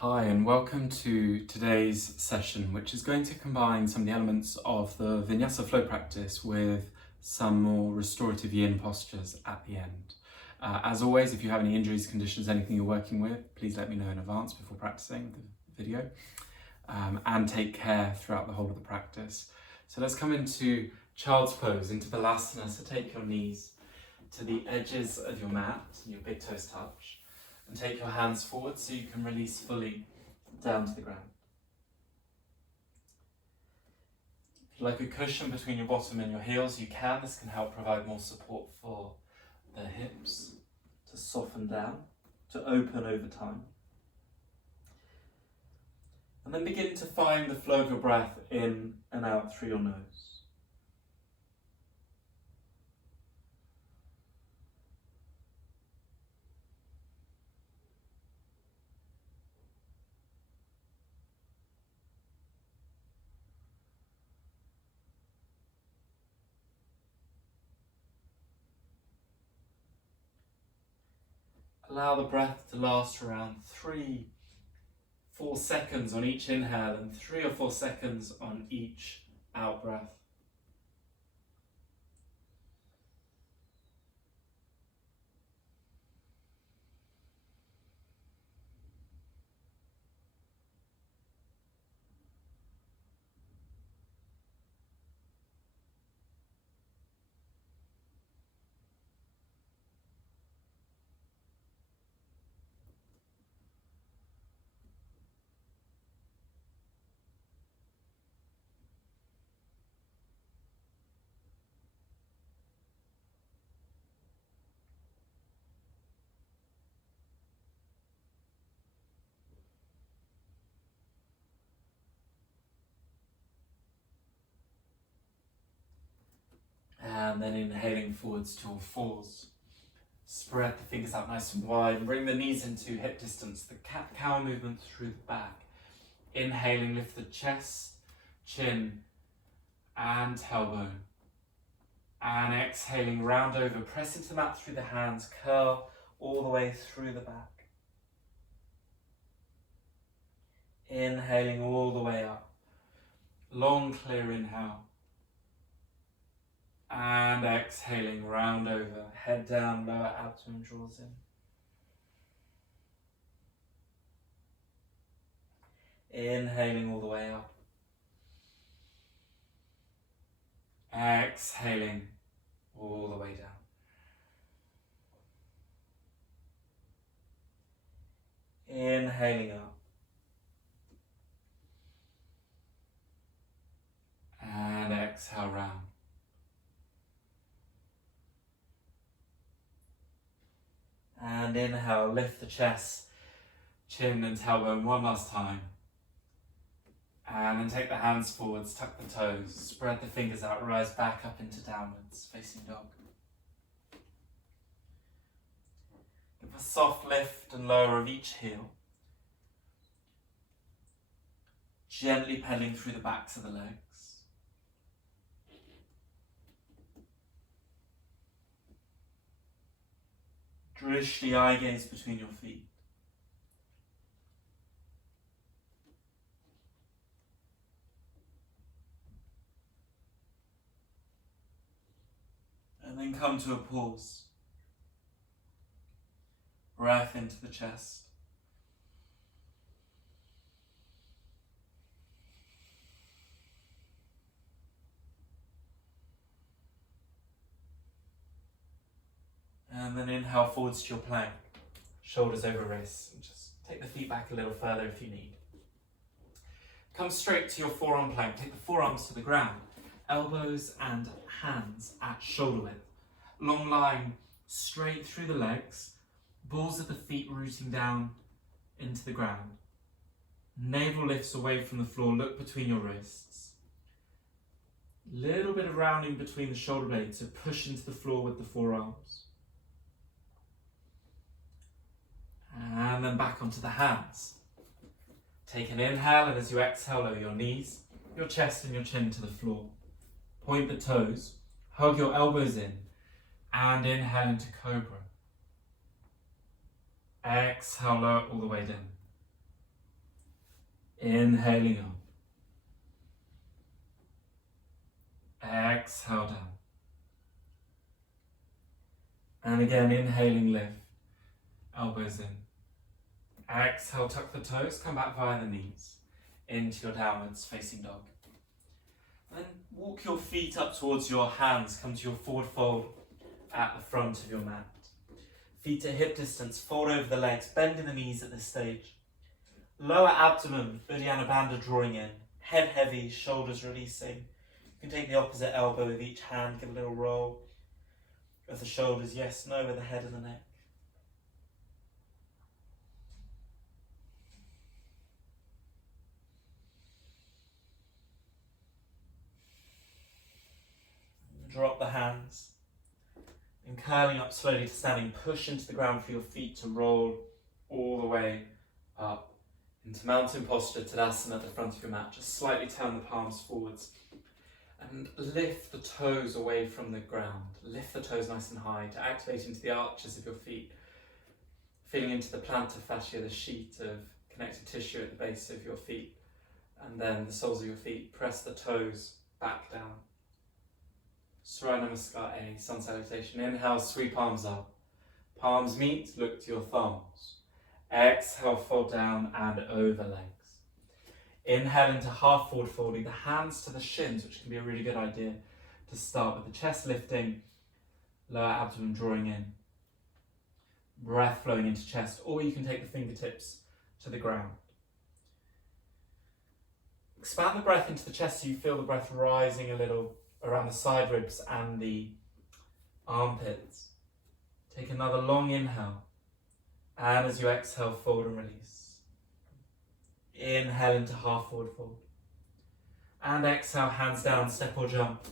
Hi and welcome to today's session, which is going to combine some of the elements of the Vinyasa flow practice with some more restorative yin postures at the end. As always, if you have any injuries, conditions, anything you're working with, please let me know in advance before practicing the video, and take care throughout the whole of the practice. So let's come into child's pose, into Balasana. So take your knees to the edges of your mat, and your big toes touch. And take your hands forward so you can release fully down to the ground. If you like a cushion between your bottom and your heels, you can. This can help provide more support for the hips to soften down, to open over time. And then begin to find the flow of your breath in and out through your nose. Allow the breath to last around 3-4 seconds on each inhale and 3 or 4 seconds on each out breath. And then inhaling forwards to all fours. Spread the fingers out nice and wide and bring the knees into hip distance. The cat-cow movement through the back. Inhaling, lift the chest, chin and tailbone. And exhaling, round over, press into the mat through the hands, curl all the way through the back. Inhaling all the way up. Long, clear inhale. And exhaling, round over, head down, lower abdomen draws in. Inhaling all the way up. Exhaling all the way down. Inhaling up. And exhale round. And inhale, lift the chest, chin and tailbone one last time. And then take the hands forwards, tuck the toes, spread the fingers out, rise back up into downwards, facing dog. Give a soft lift and lower of each heel. Gently pedaling through the backs of the legs. Drishti, eye gaze between your feet. And then come to a pause. Breath into the chest. And then inhale forwards to your plank, shoulders over wrists, and just take the feet back a little further if you need. Come straight to your forearm plank, take the forearms to the ground, elbows and hands at shoulder width. Long line straight through the legs, balls of the feet rooting down into the ground. Navel lifts away from the floor, look between your wrists. Little bit of rounding between the shoulder blades, so push into the floor with the forearms. And then back onto the hands. Take an inhale, and as you exhale, lower your knees, your chest and your chin to the floor. Point the toes, hug your elbows in, and inhale into cobra. Exhale, lower all the way down. Inhaling up. Exhale down. And again, inhaling, lift. Elbows in. Exhale, tuck the toes, come back via the knees into your downwards facing dog. And then walk your feet up towards your hands, come to your forward fold at the front of your mat. Feet at hip distance, fold over the legs, bending the knees at this stage. Lower abdomen, Uddiyana Bandha drawing in. Head heavy, shoulders releasing. You can take the opposite elbow with each hand, give a little roll of the shoulders, yes, no, with the head and the neck. Drop the hands. And curling up slowly to standing, push into the ground for your feet to roll all the way up into mountain posture, Tadasana at the front of your mat. Just slightly turn the palms forwards and lift the toes away from the ground. Lift the toes nice and high to activate into the arches of your feet, feeling into the plantar fascia, the sheet of connective tissue at the base of your feet, and then the soles of your feet. Press the toes back down. Surya Namaskar A, sun salutation. Inhale, sweep palms up. Palms meet, look to your thumbs. Exhale, fold down and over legs. Inhale into half forward folding, the hands to the shins, which can be a really good idea to start with the chest lifting, lower abdomen drawing in. Breath flowing into chest, or you can take the fingertips to the ground. Expand the breath into the chest so you feel the breath rising a little around the side ribs and the armpits. Take another long inhale, and as you exhale, fold and release. Inhale into half forward fold, and exhale, hands down, step or jump.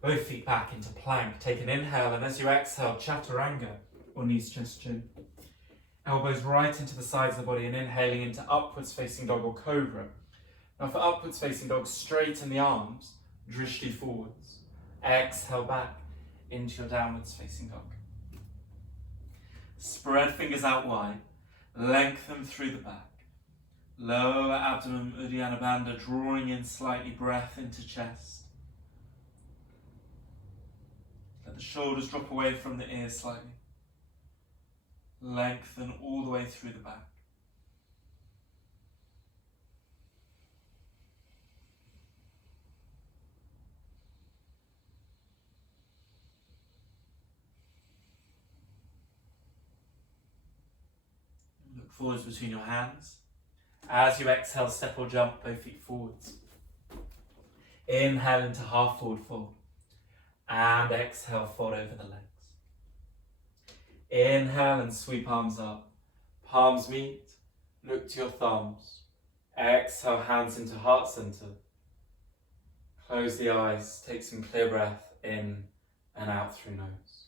Both feet back into plank. Take an inhale, and as you exhale, chaturanga, or knees, chest, chin. Elbows right into the sides of the body, and inhaling into upwards facing dog or cobra. Now for upwards facing dog, straighten the arms, drishti forwards. Exhale back into your downwards facing dog. Spread fingers out wide, lengthen through the back. Lower abdomen, Uddiyana Bandha, drawing in slightly, breath into chest. Let the shoulders drop away from the ears slightly. Lengthen all the way through the back. Look forwards between your hands. As you exhale, step or jump, both feet forwards. Inhale into half forward fold. And exhale, fold over the legs. Inhale and sweep arms up. Palms meet, look to your thumbs. Exhale, hands into heart center. Close the eyes, take some clear breath in and out through nose.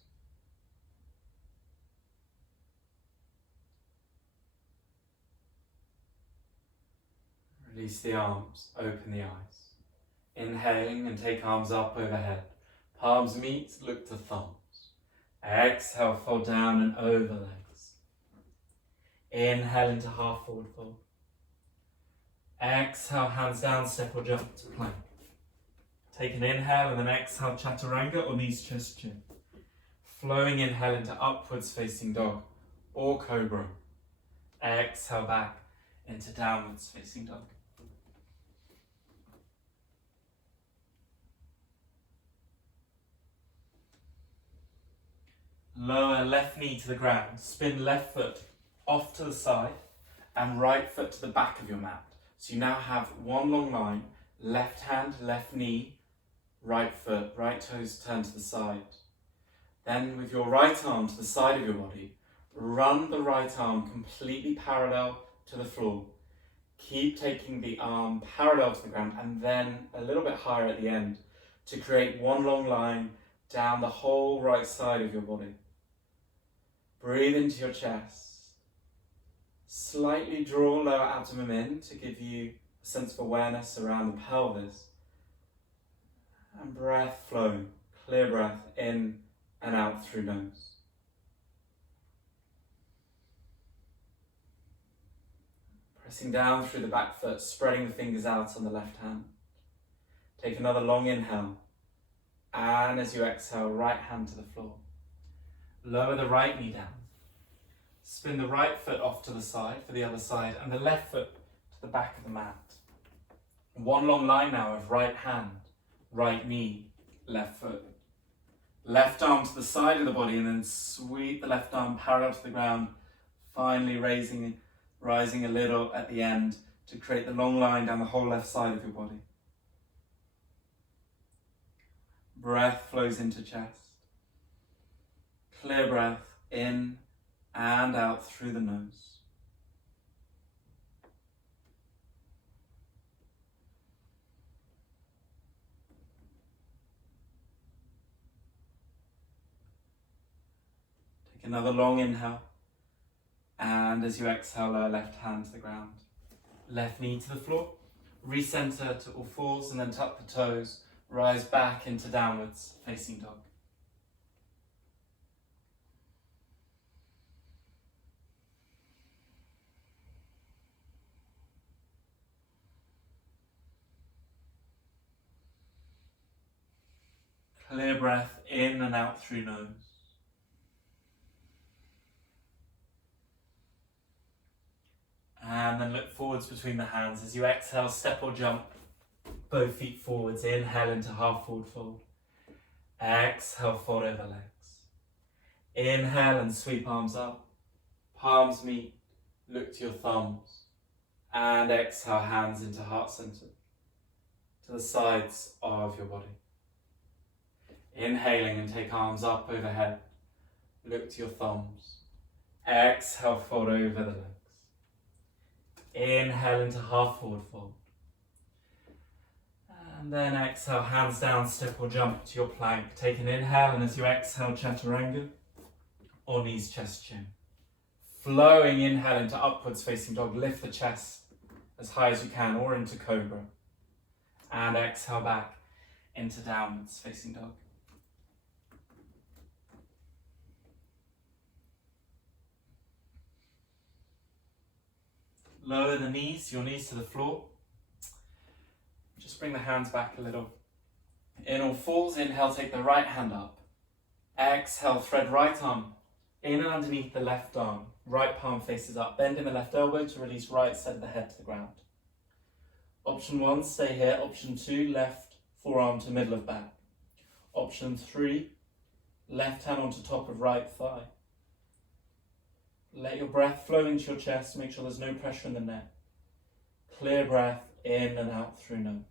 Release the arms, open the eyes. Inhaling and take arms up overhead. Palms meet, look to thumbs. Exhale, fold down and over legs. Inhale into half forward fold. Exhale, hands down, step or jump to plank. Take an inhale and then exhale, chaturanga or knees, chest, chin. Flowing inhale into upwards facing dog or cobra. Exhale back into downwards facing dog. Lower left knee to the ground, spin left foot off to the side and right foot to the back of your mat. So you now have one long line, left hand, left knee, right foot, right toes turned to the side. Then with your right arm to the side of your body, run the right arm completely parallel to the floor. Keep taking the arm parallel to the ground and then a little bit higher at the end to create one long line down the whole right side of your body. Breathe into your chest. Slightly draw lower abdomen in to give you a sense of awareness around the pelvis. And breath flowing, clear breath in and out through nose. Pressing down through the back foot, spreading the fingers out on the left hand. Take another long inhale. And as you exhale, right hand to the floor. Lower the right knee down. Spin the right foot off to the side for the other side and the left foot to the back of the mat. One long line now of right hand, right knee, left foot. Left arm to the side of the body and then sweep the left arm parallel to the ground, finally rising a little at the end to create the long line down the whole left side of your body. Breath flows into chest. Clear breath in and out through the nose. Take another long inhale. And as you exhale, lower left hand to the ground. Left knee to the floor. Recenter to all fours and then tuck the toes. Rise back into downwards facing dog. Clear breath in and out through nose. And then look forwards between the hands. As you exhale, step or jump. Both feet forwards. Inhale into half forward fold. Exhale, fold over legs. Inhale and sweep arms up. Palms meet. Look to your thumbs. And exhale, hands into heart center. To the sides of your body. Inhaling and take arms up overhead. Look to your thumbs. Exhale, fold over the legs. Inhale into half forward fold. And then exhale, hands down, step or jump to your plank. Take an inhale and as you exhale, chaturanga or knees, chest, chin. Flowing inhale into upwards facing dog. Lift the chest as high as you can or into cobra. And exhale back into downwards facing dog. Lower the knees, your knees to the floor. Just bring the hands back a little. In all fours, inhale, take the right hand up. Exhale, thread right arm in and underneath the left arm. Right palm faces up. Bend in the left elbow to release right side of the head to the ground. Option 1, stay here. Option 2, left forearm to middle of back. Option 3, left hand onto top of right thigh. Let your breath flow into your chest. Make sure there's no pressure in the neck. Clear breath in and out through nose.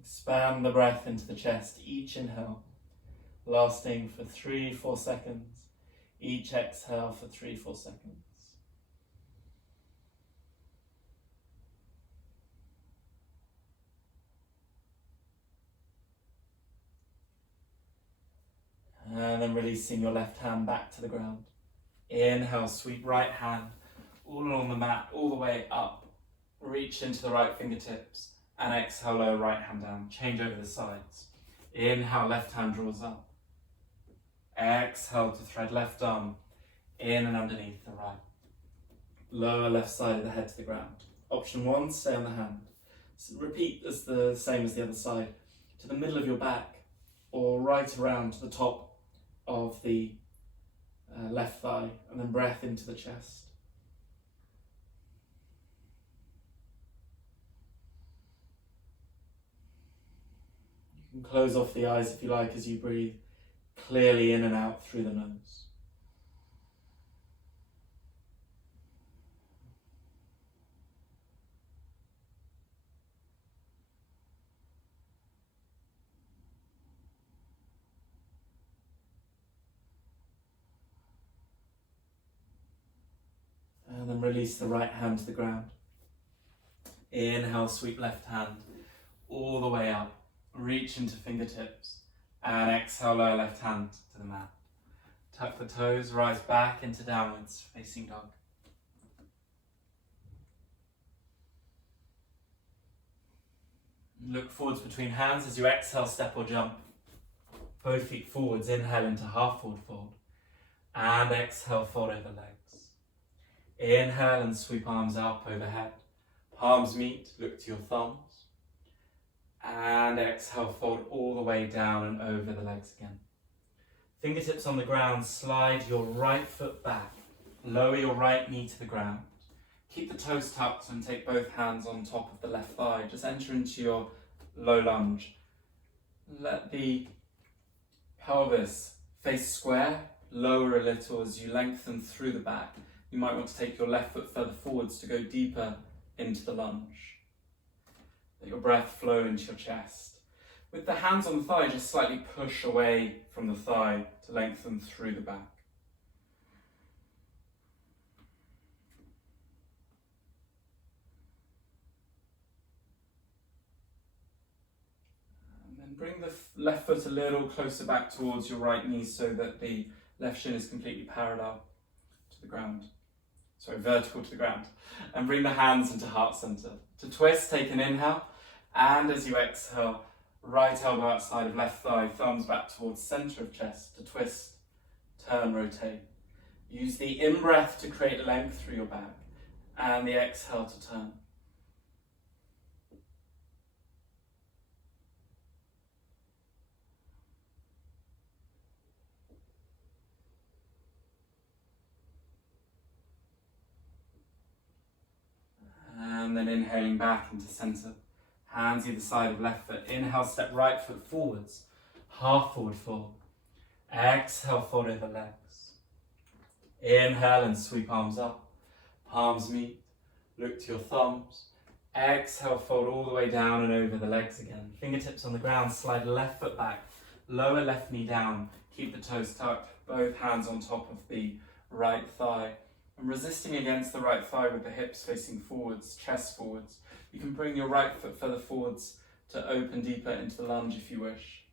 Expand the breath into the chest. Each inhale lasting for 3-4 seconds. Each exhale for 3-4 seconds. And then releasing your left hand back to the ground. Inhale, sweep right hand all along the mat, all the way up. Reach into the right fingertips. And exhale, lower right hand down. Change over the sides. Inhale, left hand draws up. Exhale to thread left arm in and underneath the right. Lower left side of the head to the ground. Option 1, stay on the hand. So repeat as the same as the other side. To the middle of your back or right around to the top of the left thigh, and then breath into the chest. You can close off the eyes if you like as you breathe clearly in and out through the nose. And then release the right hand to the ground. Inhale, sweep left hand all the way up. Reach into fingertips. And exhale, lower left hand to the mat. Tuck the toes, rise back into downwards, facing dog. Look forwards between hands as you exhale, step or jump. Both feet forwards, inhale into half forward fold. And exhale, fold over legs. Inhale and sweep arms up overhead. Palms meet, look to your thumbs. And exhale, fold all the way down and over the legs again. Fingertips on the ground, slide your right foot back. Lower your right knee to the ground. Keep the toes tucked and take both hands on top of the left thigh. Just enter into your low lunge. Let the pelvis face square, lower a little as you lengthen through the back. You might want to take your left foot further forwards to go deeper into the lunge. Let your breath flow into your chest. With the hands on the thigh, just slightly push away from the thigh to lengthen through the back. Bring the left foot a little closer back towards your right knee so that the left shin is completely parallel to the ground. Sorry, vertical to the ground. And bring the hands into heart center. To twist, take an inhale. And as you exhale, right elbow outside of left thigh, thumbs back towards center of chest. To twist, turn, rotate. Use the in-breath to create length through your back. And the exhale to turn. And then inhaling back into center. Hands either side of left foot. Inhale, step right foot forwards. Half forward fold. Exhale, fold over legs. Inhale and sweep arms up. Palms meet. Look to your thumbs. Exhale, fold all the way down and over the legs again. Fingertips on the ground, slide left foot back. Lower left knee down. Keep the toes tucked. Both hands on top of the right thigh. And resisting against the right thigh with the hips facing forwards, chest forwards. You can bring your right foot further forwards to open deeper into the lunge if you wish.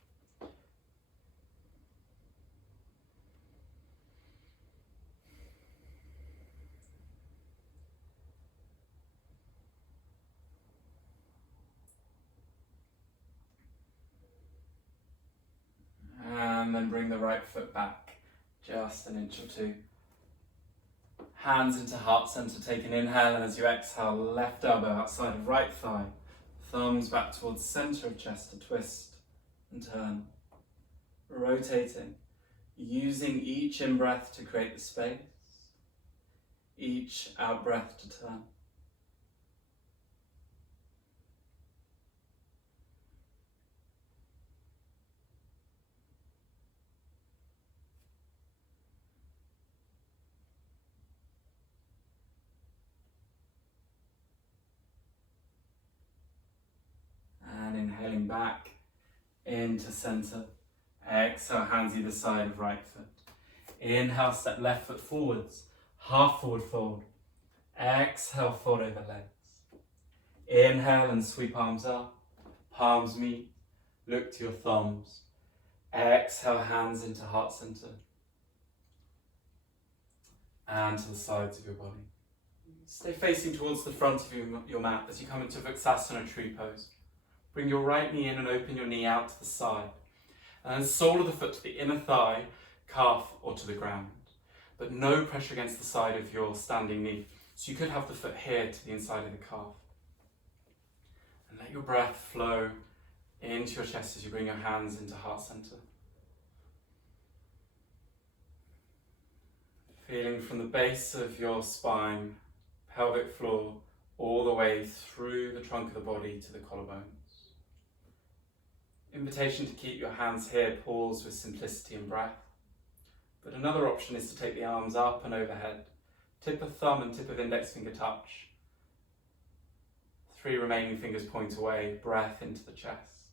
And then bring the right foot back, just an inch or two. Hands into heart center, take an inhale, and as you exhale, left elbow outside of right thigh. Thumbs back towards center of chest to twist and turn. Rotating, using each in-breath to create the space, each out-breath to turn. Inhaling back into center. Exhale, hands either side of right foot. Inhale, step left foot forwards. Half forward fold. Exhale, fold over legs. Inhale and sweep arms up. Palms meet. Look to your thumbs. Exhale, hands into heart center. And to the sides of your body. Stay facing towards the front of your mat as you come into Vrksasana tree pose. Bring your right knee in and open your knee out to the side. And then sole of the foot to the inner thigh, calf, or to the ground. But no pressure against the side of your standing knee. So you could have the foot here to the inside of the calf. And let your breath flow into your chest as you bring your hands into heart center. Feeling from the base of your spine, pelvic floor, all the way through the trunk of the body to the collarbones. Invitation to keep your hands here, pause with simplicity and breath. But another option is to take the arms up and overhead. Tip of thumb and tip of index finger touch. 3 remaining fingers point away, breath into the chest.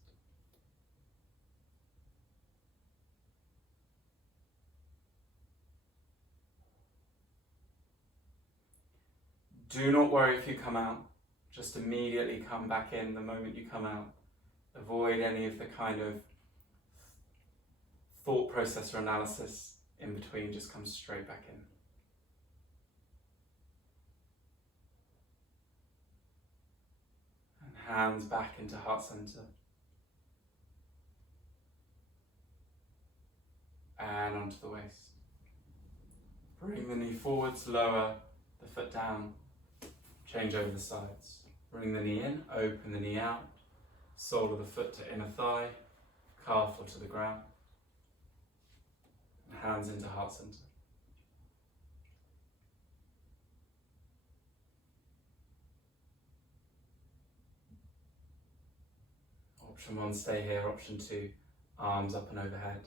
Do not worry if you come out. Just immediately come back in the moment you come out. Avoid any of the kind of thought process or analysis in between, just come straight back in. And hands back into heart center. And onto the waist. Bring the knee forwards, lower the foot down, change over the sides. Bring the knee in, open the knee out, sole of the foot to inner thigh, calf or to the ground, hands into heart center. Option 1, stay here. Option 2, arms up and overhead,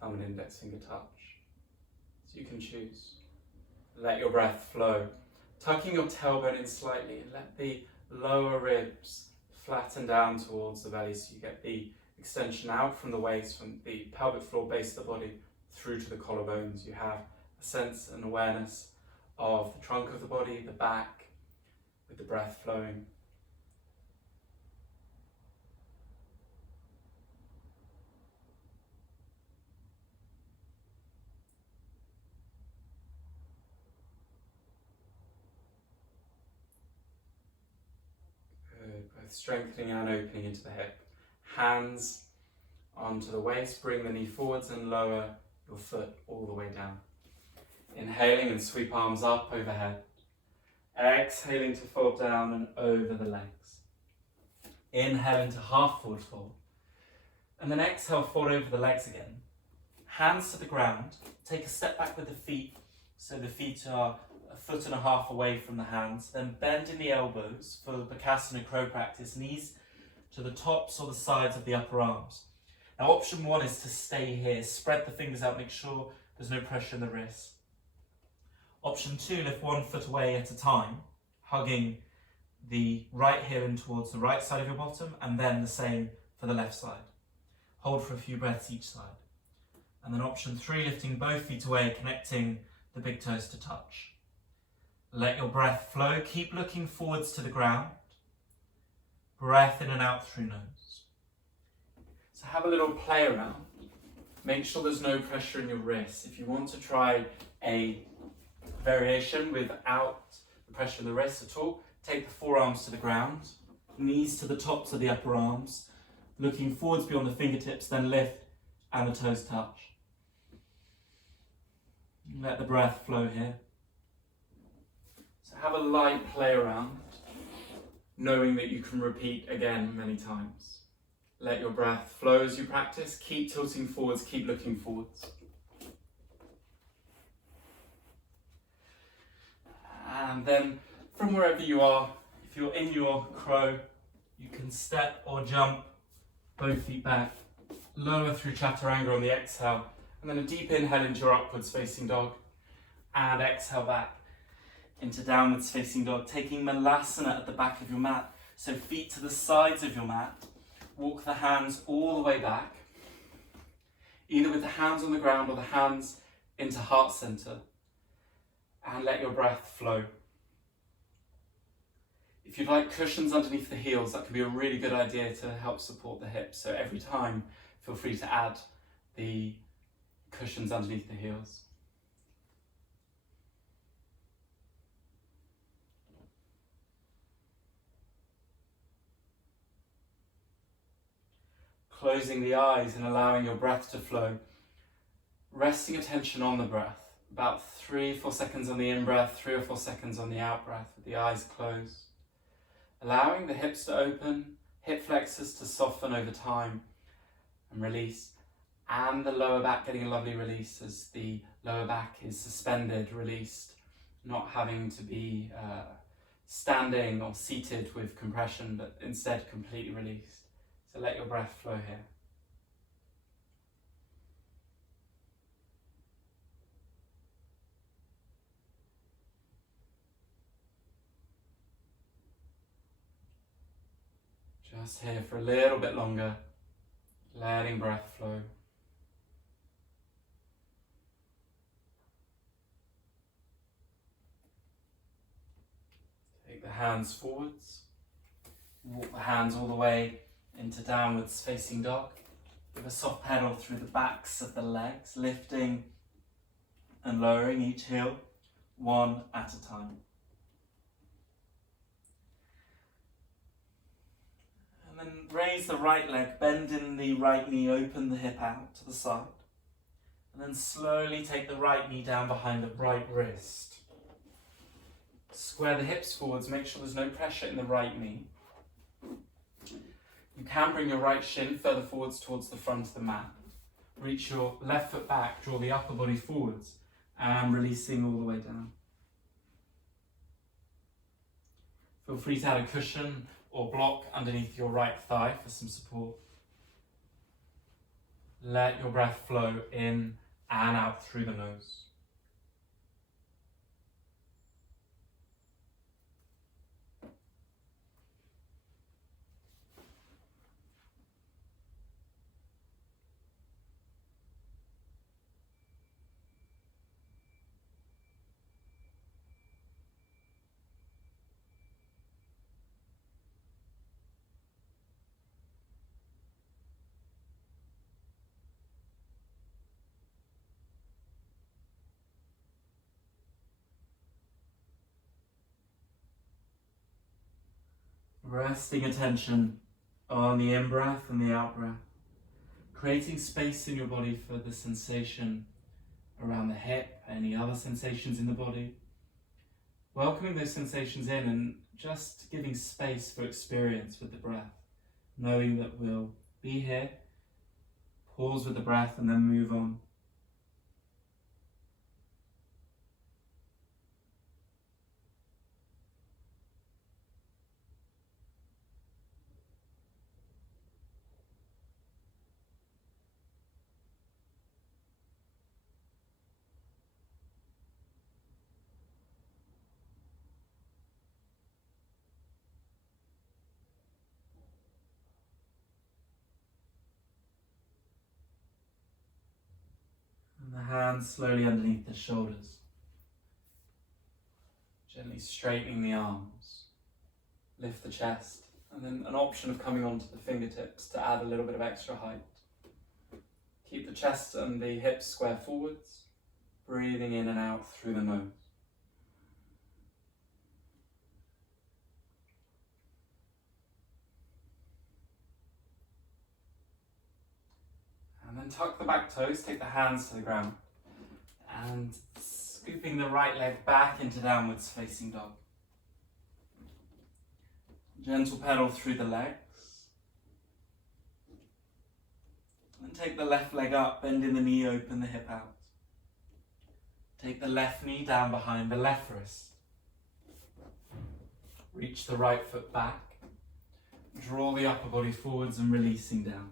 thumb and index finger touch. So you can choose. Let your breath flow, tucking your tailbone in slightly and let the lower ribs flatten down towards the belly so you get the extension out from the waist, from the pelvic floor base of the body through to the collarbones. You have a sense and awareness of the trunk of the body, the back, with the breath flowing. Both strengthening and opening into the hip. Hands onto the waist, bring the knee forwards and lower your foot all the way down. Inhaling and sweep arms up overhead. Exhaling to fold down and over the legs. Inhale into half forward fold. And then exhale, fold over the legs again. Hands to the ground. Take a step back with the feet, so the feet are 1.5 feet away from the hands. Then bend in the elbows for the Bakasana crow practice. Knees to the tops or the sides of the upper arms. Now option 1 is to stay here. Spread the fingers out, make sure there's no pressure in the wrists. Option 2, lift 1 foot away at a time, hugging the right heel in towards the right side of your bottom, and then the same for the left side. Hold for a few breaths each side. And then option 3, lifting both feet away, connecting the big toes to touch. Let your breath flow. Keep looking forwards to the ground. Breath in and out through nose. So have a little play around. Make sure there's no pressure in your wrists. If you want to try a variation without the pressure in the wrists at all, take the forearms to the ground, knees to the tops of the upper arms, looking forwards beyond the fingertips, then lift and the toes touch. Let the breath flow here. So have a light play around, knowing that you can repeat again many times. Let your breath flow as you practice. Keep tilting forwards, keep looking forwards. And then from wherever you are, if you're in your crow, you can step or jump both feet back, lower through chaturanga on the exhale, and then a deep inhale into your upwards facing dog, and exhale back into downwards facing dog, taking malasana at the back of your mat. So feet to the sides of your mat, walk the hands all the way back, either with the hands on the ground or the hands into heart center, and let your breath flow. If you'd like cushions underneath the heels, that can be a really good idea to help support the hips. So every time, feel free to add the cushions underneath the heels. Closing the eyes and allowing your breath to flow. Resting attention on the breath. About 3-4 seconds on the in-breath, 3 or 4 seconds on the out-breath with the eyes closed. Allowing the hips to open, hip flexors to soften over time and release. And the lower back getting a lovely release as the lower back is suspended, released, not having to be standing or seated with compression, but instead completely released. So let your breath flow here. Just here for a little bit longer, letting breath flow. Take the hands forwards, walk the hands all the way into downwards facing dog. Give a soft pedal through the backs of the legs, lifting and lowering each heel, one at a time. And then raise the right leg, bend in the right knee, open the hip out to the side. And then slowly take the right knee down behind the right wrist. Square the hips forwards, make sure there's no pressure in the right knee. You can bring your right shin further forwards towards the front of the mat. Reach your left foot back, draw the upper body forwards, and releasing all the way down. Feel free to add a cushion or block underneath your right thigh for some support. Let your breath flow in and out through the nose. Resting attention on the in-breath and the out-breath. Creating space in your body for the sensation around the hip, any other sensations in the body. Welcoming those sensations in and just giving space for experience with the breath. Knowing that we'll be here, pause with the breath and then move on. And the hands slowly underneath the shoulders. Gently straightening the arms. Lift the chest. And then an option of coming onto the fingertips to add a little bit of extra height. Keep the chest and the hips square forwards. Breathing in and out through the nose. And then tuck the back toes, take the hands to the ground. And scooping the right leg back into downwards facing dog. Gentle pedal through the legs. And take the left leg up, bending the knee, open the hip out. Take the left knee down behind the left wrist. Reach the right foot back. Draw the upper body forwards and releasing down.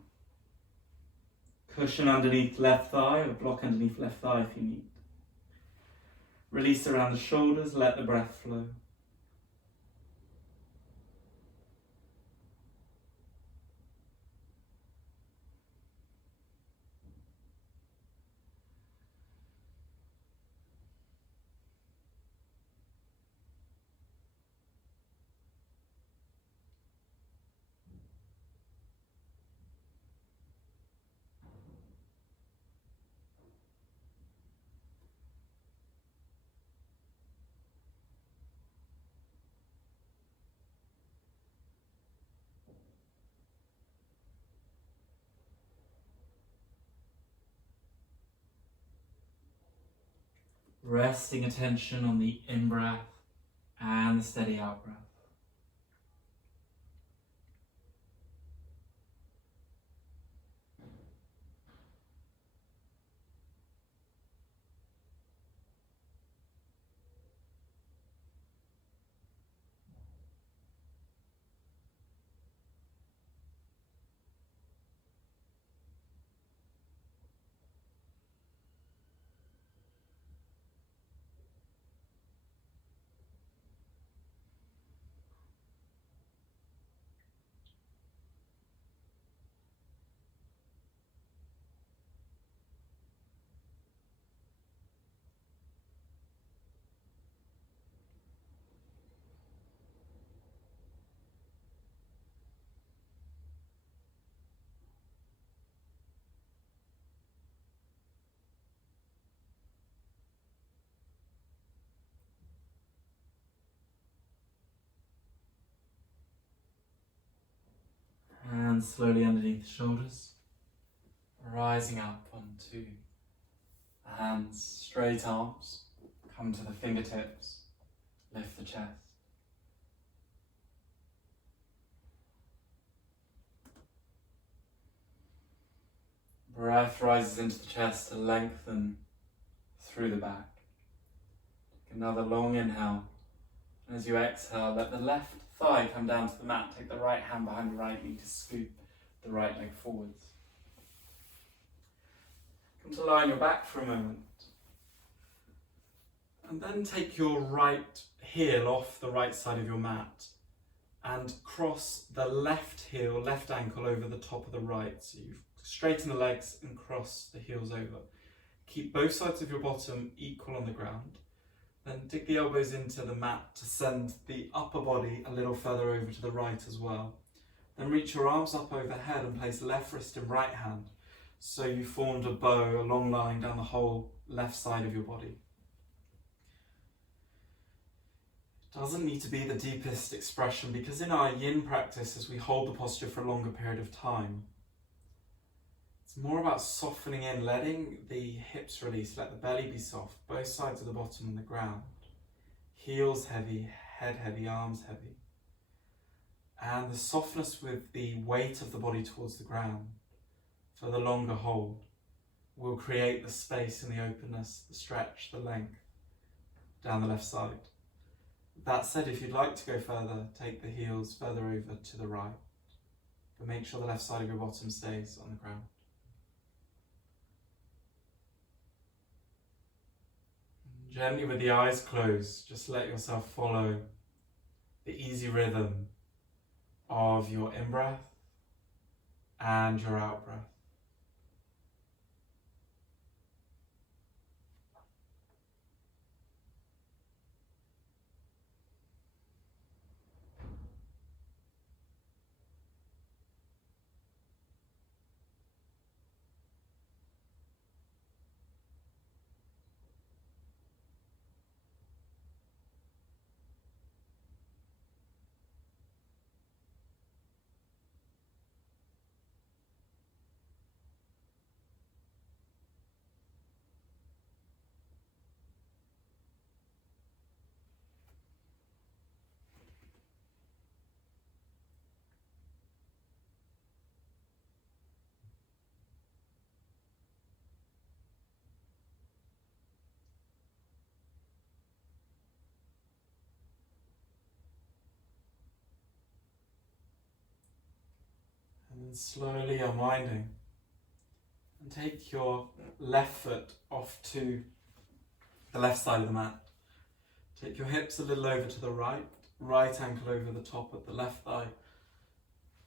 Cushion underneath left thigh or block underneath left thigh if you need. Release around the shoulders, let the breath flow. Resting attention on the in-breath and the steady out-breath. Hands slowly underneath the shoulders, rising up onto Hands, straight arms, come to the fingertips, lift the chest. Breath rises into the chest to lengthen through the back. Take another long inhale, and as you exhale, let the left thigh come down to the mat. Take the right hand behind the right knee to scoop the right leg forwards. Come to lie on your back for a moment. And then take your right heel off the right side of your mat and cross the left heel, left ankle over the top of the right. So you straighten the legs and cross the heels over. Keep both sides of your bottom equal on the ground. Then dig the elbows into the mat to send the upper body a little further over to the right as well. Then reach your arms up overhead and place left wrist in right hand. So you formed a bow, a long line down the whole left side of your body. It doesn't need to be the deepest expression, because in our yin practice, as we hold the posture for a longer period of time, it's more about softening in, letting the hips release, let the belly be soft, both sides of the bottom on the ground. Heels heavy, head heavy, arms heavy. And the softness with the weight of the body towards the ground for the longer hold will create the space and the openness, the stretch, the length down the left side. That said, if you'd like to go further, take the heels further over to the right, but make sure the left side of your bottom stays on the ground. Gently with the eyes closed, just let yourself follow the easy rhythm of your in-breath and your out-breath. And then slowly unwinding, and take your left foot off to the left side of the mat. Take your hips a little over to the right, right ankle over the top of the left thigh,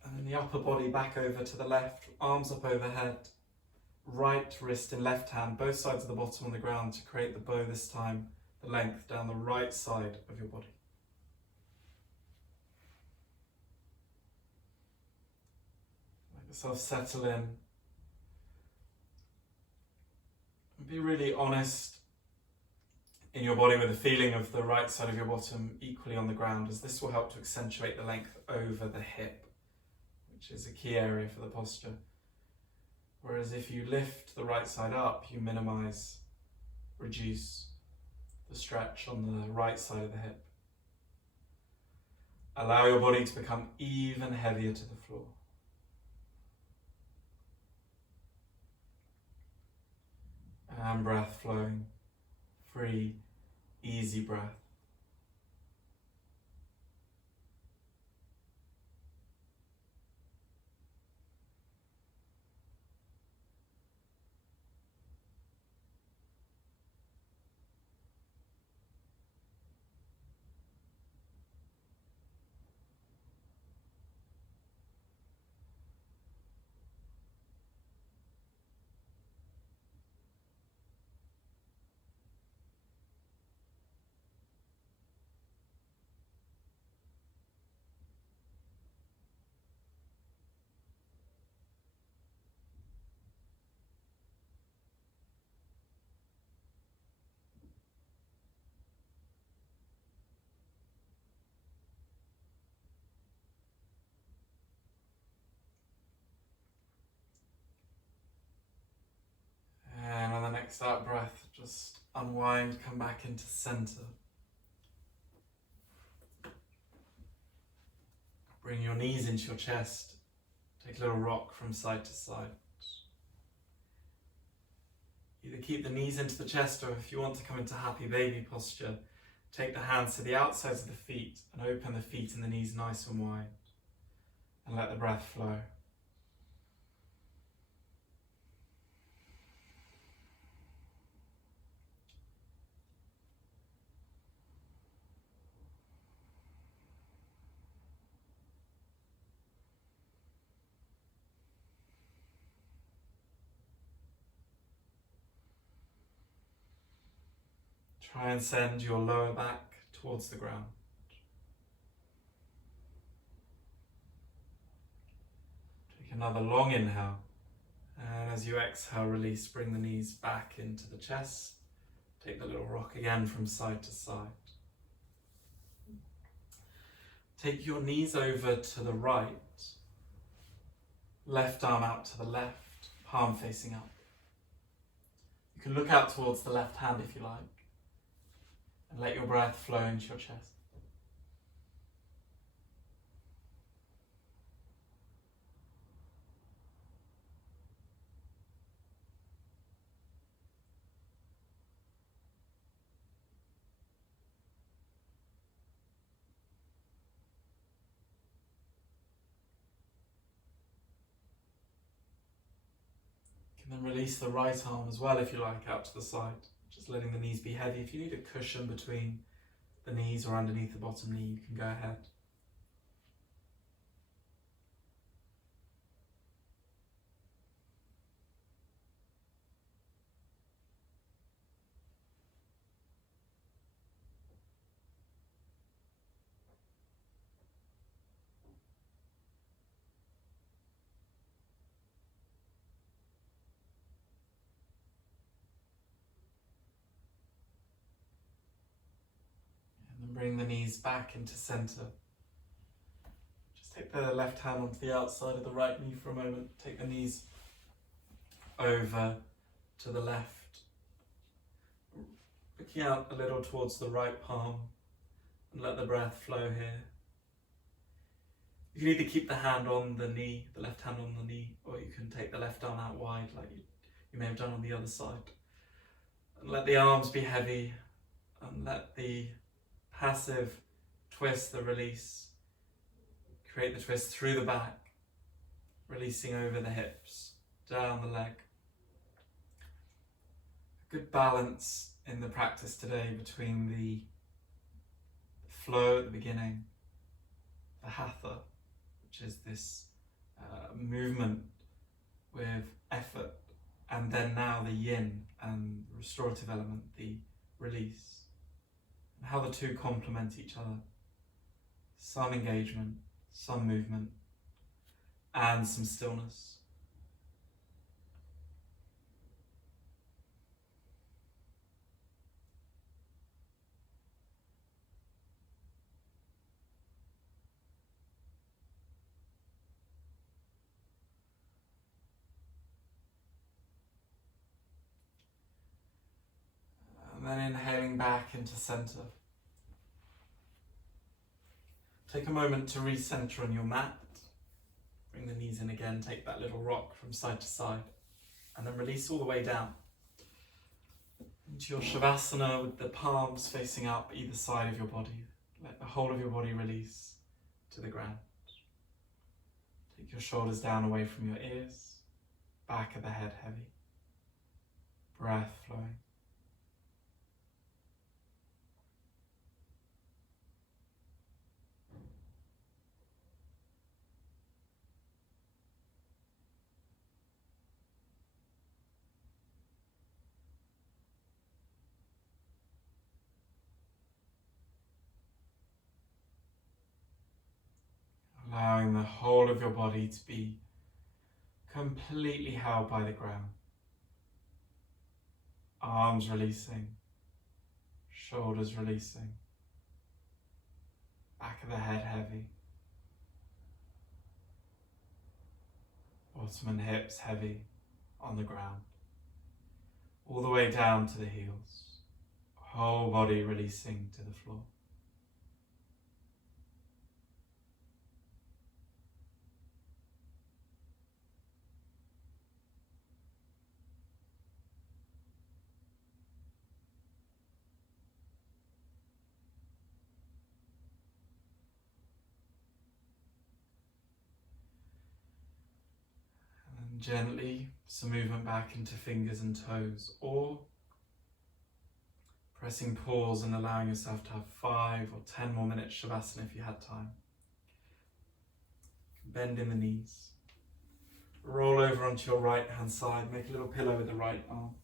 and then the upper body back over to the left, arms up overhead, right wrist in left hand, both sides of the bottom on the ground to create the bow this time, the length down the right side of your body. Let yourself settle in. And be really honest in your body with the feeling of the right side of your bottom equally on the ground, as this will help to accentuate the length over the hip, which is a key area for the posture. Whereas if you lift the right side up, you minimize, reduce the stretch on the right side of the hip. Allow your body to become even heavier to the floor. And breath flowing, free, easy breath. next out breath, just unwind, come back into center. Bring your knees into your chest. Take a little rock from side to side. Either keep the knees into the chest, or if you want to come into happy baby posture, take the hands to the outsides of the feet and open the feet and the knees nice and wide. And let the breath flow. Try and send your lower back towards the ground. Take another long inhale. And as you exhale, release, bring the knees back into the chest. Take the little rock again from side to side. Take your knees over to the right. Left arm out to the left, palm facing up. You can look out towards the left hand if you like. And let your breath flow into your chest. You can then release the right arm as well if you like, out to the side. Just letting the knees be heavy. If you need a cushion between the knees or underneath the bottom knee, you can go ahead. And bring the knees back into center. Just take the left hand onto the outside of the right knee for a moment. Take the knees over to the left. Looking out a little towards the right palm and let the breath flow here. You can either keep the hand on the knee, the left hand on the knee, or you can take the left arm out wide like you may have done on the other side. And let the arms be heavy and let the passive twist, the release, create the twist through the back, releasing over the hips, down the leg. A good balance in the practice today between the flow at the beginning, the hatha, which is this movement with effort, and then now the yin and the restorative element, the release, and how the two complement each other. Some engagement, some movement, and some stillness. And then inhaling back into center. Take a moment to recenter on your mat. Bring the knees in again, take that little rock from side to side, and then release all the way down into your Shavasana with the palms facing up either side of your body. Let the whole of your body release to the ground. Take your shoulders down away from your ears, back of the head heavy, breath flowing. Allowing the whole of your body to be completely held by the ground. Arms releasing, shoulders releasing, back of the head heavy, bottom and hips heavy on the ground. all the way down to the heels, whole body releasing to the floor. And gently some movement back into fingers and toes, or pressing pause and allowing yourself to have 5 or 10 more minutes Shavasana if you had time. Bend in the knees. Roll over onto your right hand side, make a little pillow with the right arm.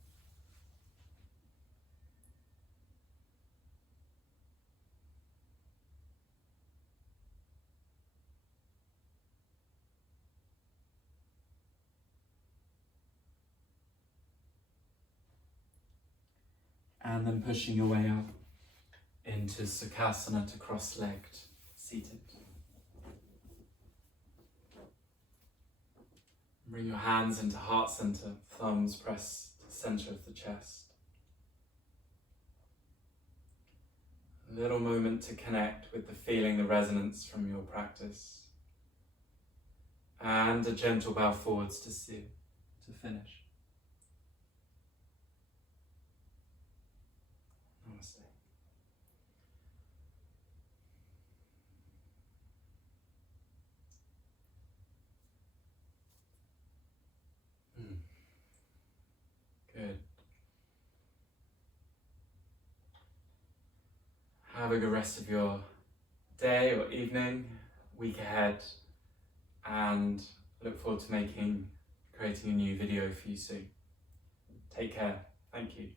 And then pushing your way up into Sukhasana to cross-legged, seated. Bring your hands into heart center, thumbs press to the center of the chest. A little moment to connect with the feeling, the resonance from your practice. And a gentle bow forwards to seal, to finish. Namaste. Good. Have a good rest of your day or evening, week ahead, and look forward to creating a new video for you soon. Take care. Thank you.